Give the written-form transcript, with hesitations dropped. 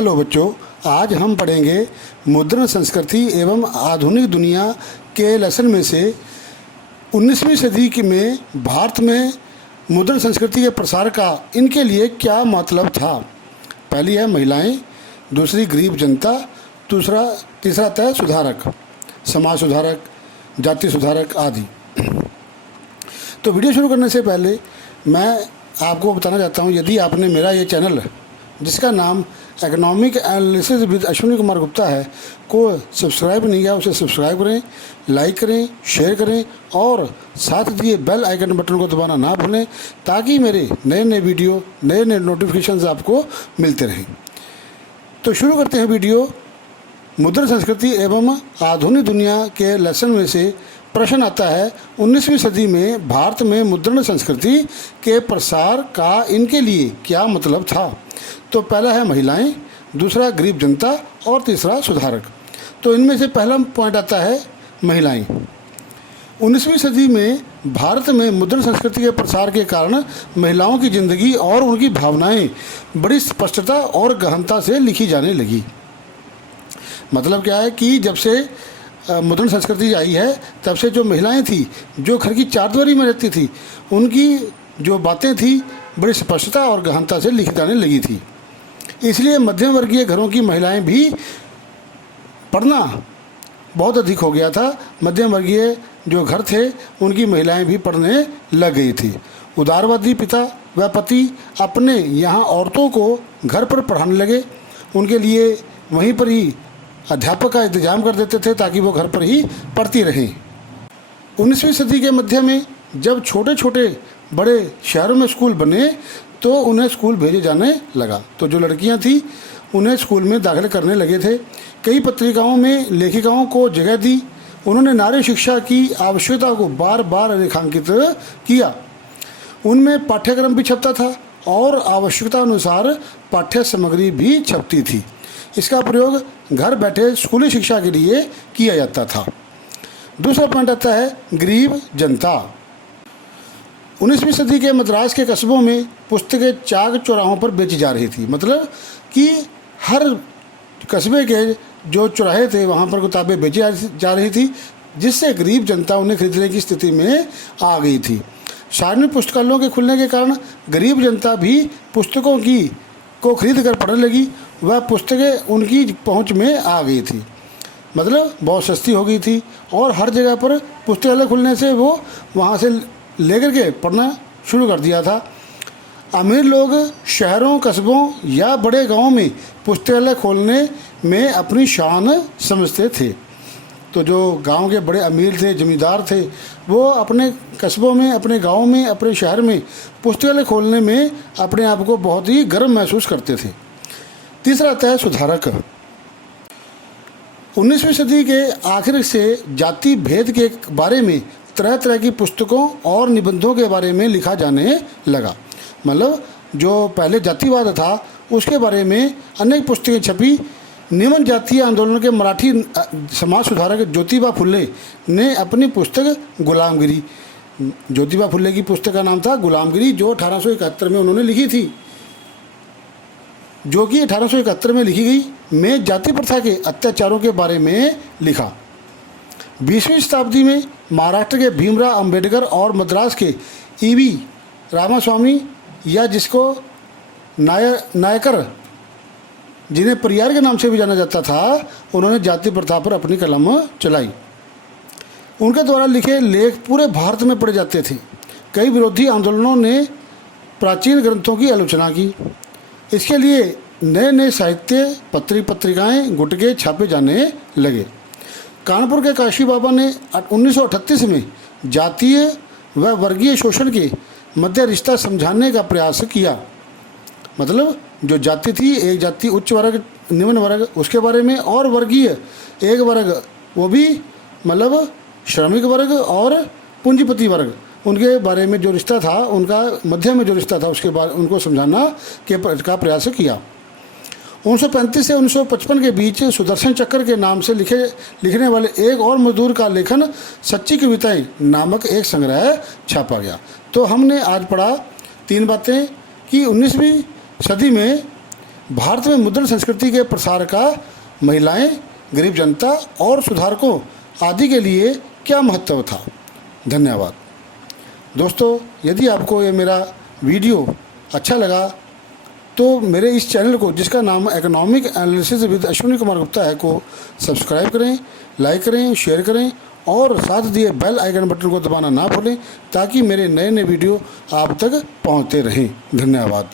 Hello बच्चों, आज हम पढ़ेंगे मुद्रण संस्कृति एवं आधुनिक दुनिया के लेसन में से 19वीं सदी में भारत में मुद्रण संस्कृति के प्रसार का इनके लिए क्या मतलब था। पहली है महिलाएं, दूसरी गरीब जनता, तीसरा तय सुधारक, समाज सुधारक, जाति सुधारक आदि। तो वीडियो शुरू करने से पहले मैं आपको बताना चाहता हूँ, यदि आपने मेरा ये चैनल जिसका नाम economic analysis with Ashwini Kumar Gupta है को सब्सक्राइब नहीं किया, उसे सब्सक्राइब करें, लाइक करें, शेयर करें और साथ दिए बेल आइकन बटन को दबाना ना भूलें, ताकि मेरे नए नए वीडियो, नए नए नोटिफिकेशंस आपको मिलते रहें। तो शुरू करते हैं वीडियो। मुद्रण संस्कृति एवं आधुनिक दुनिया के लेसन में से प्रश्न आता है, 19वीं सदी में भारत में मुद्रण संस्कृति के प्रसार का इनके लिए क्या मतलब था। तो पहला है महिलाएं, दूसरा गरीब जनता और तीसरा सुधारक। तो इनमें से पहला पॉइंट आता है महिलाएं। 19वीं सदी में भारत में मुद्रण संस्कृति के प्रसार के कारण महिलाओं की जिंदगी और उनकी भावनाएं बड़ी स्पष्टता और गहनता से लिखी जाने लगी। मतलब क्या है कि जब से मुद्रण संस्कृति आई है, तब से जो महिलाएं थी, जो घर की चारदीवारी में रहती थी, उनकी जो बातें थी बड़ी स्पष्टता और गहनता से लिखी जाने लगी थी। इसलिए मध्यम वर्गीय घरों की महिलाएं भी पढ़ना बहुत अधिक हो गया था। मध्यम वर्गीय जो घर थे, उनकी महिलाएं भी पढ़ने लग गई थी। उदारवादी पिता व पति अपने यहाँ औरतों को घर पर पढ़ाने लगे। उनके लिए वहीं पर ही अध्यापक का इंतजाम कर देते थे, ताकि वो घर पर ही पढ़ती रहें। 19वीं सदी के मध्य में जब छोटे छोटे बड़े शहरों में स्कूल बने, तो उन्हें स्कूल भेजे जाने लगा। तो जो लड़कियां थी, उन्हें स्कूल में दाखिल करने लगे थे। कई पत्रिकाओं में लेखिकाओं को जगह दी। उन्होंने नारी शिक्षा की आवश्यकता को बार बार रेखांकित किया। उनमें पाठ्यक्रम भी छपता था और आवश्यकता अनुसार पाठ्य सामग्री भी छपती थी। इसका प्रयोग घर बैठे स्कूली शिक्षा के लिए किया जाता था। दूसरा पॉइंट आता है गरीब जनता। 19वीं सदी के मद्रास के कस्बों में पुस्तकें चाक चौराहों पर बेची जा रही थी। मतलब कि हर कस्बे के जो चौराहे थे, वहाँ पर किताबें बेची जा रही थी, जिससे गरीब जनता उन्हें खरीदने की स्थिति में आ गई थी। सार्वजनिक पुस्तकालयों के खुलने के कारण गरीब जनता भी पुस्तकों को खरीद कर पढ़ने लगी। वह पुस्तकें उनकी पहुंच में आ गई थी, मतलब बहुत सस्ती हो गई थी। और हर जगह पर पुस्तकालय खुलने से वो वहाँ से लेकर के पढ़ना शुरू कर दिया था। अमीर लोग शहरों, कस्बों या बड़े गांवों में पुस्तकालय खोलने में अपनी शान समझते थे। तो जो गांव के बड़े अमीर थे, जमींदार थे, वो अपने कस्बों में, अपने गांव में, अपने शहर में पुस्तकालय खोलने में अपने आप को बहुत ही गर्व महसूस करते थे। तीसरा आता है सुधारक। 19वीं सदी के आखिर से जाति भेद के बारे में तरह तरह की पुस्तकों और निबंधों के बारे में लिखा जाने लगा। मतलब जो पहले जातिवाद था, उसके बारे में अनेक पुस्तकें छपी। निम्न जातीय आंदोलन के मराठी समाज सुधारक ज्योतिबा फुले ने अपनी पुस्तक गुलामगिरी, ज्योतिबा फुले की पुस्तक का नाम था गुलामगिरी, जो 1871 में उन्होंने लिखी थी, जो कि 1871 में लिखी गई, में जाति प्रथा के अत्याचारों के बारे में लिखा। 20वीं शताब्दी में महाराष्ट्र के भीमराव अंबेडकर और मद्रास के ईवी रामास्वामी, या जिसको नायकर, जिन्हें परियार के नाम से भी जाना जाता था, उन्होंने जाति प्रथा पर अपनी कलम चलाई। उनके द्वारा लिखे लेख पूरे भारत में पढ़े जाते थे। कई विरोधी आंदोलनों ने प्राचीन ग्रंथों की आलोचना की। इसके लिए नए नए साहित्य, पत्रिकाएं, गुटके छापे जाने लगे। कानपुर के काशी बाबा ने 1938 में जातीय व वर्गीय शोषण के मध्य रिश्ता समझाने का प्रयास किया। मतलब जो जाति थी, एक जाति उच्च वर्ग, निम्न वर्ग, उसके बारे में, और वर्गीय एक वर्ग, वो भी मतलब श्रमिक वर्ग और पूंजीपति वर्ग, उनके बारे में जो रिश्ता था, उनका मध्य में जो रिश्ता था, उसके बारे उनको समझाना का प्रयास किया। 1935 से 1955 के बीच सुदर्शन चक्र के नाम से लिखने वाले एक और मजदूर का लेखन सच्ची कविताएं नामक एक संग्रह छापा गया। तो हमने आज पढ़ा 3 बातें कि 19वीं सदी में भारत में मुद्रण संस्कृति के प्रसार का महिलाएं, गरीब जनता और सुधारकों आदि के लिए क्या महत्व था। धन्यवाद। दोस्तों, यदि आपको ये मेरा वीडियो अच्छा लगा तो मेरे इस चैनल को, जिसका नाम economic analysis with Ashwini Kumar Gupta है, को सब्सक्राइब करें, लाइक करें, शेयर करें और साथ दिए बेल आइकन बटन को दबाना ना भूलें ताकि मेरे नए नए वीडियो आप तक पहुंचते रहें। धन्यवाद।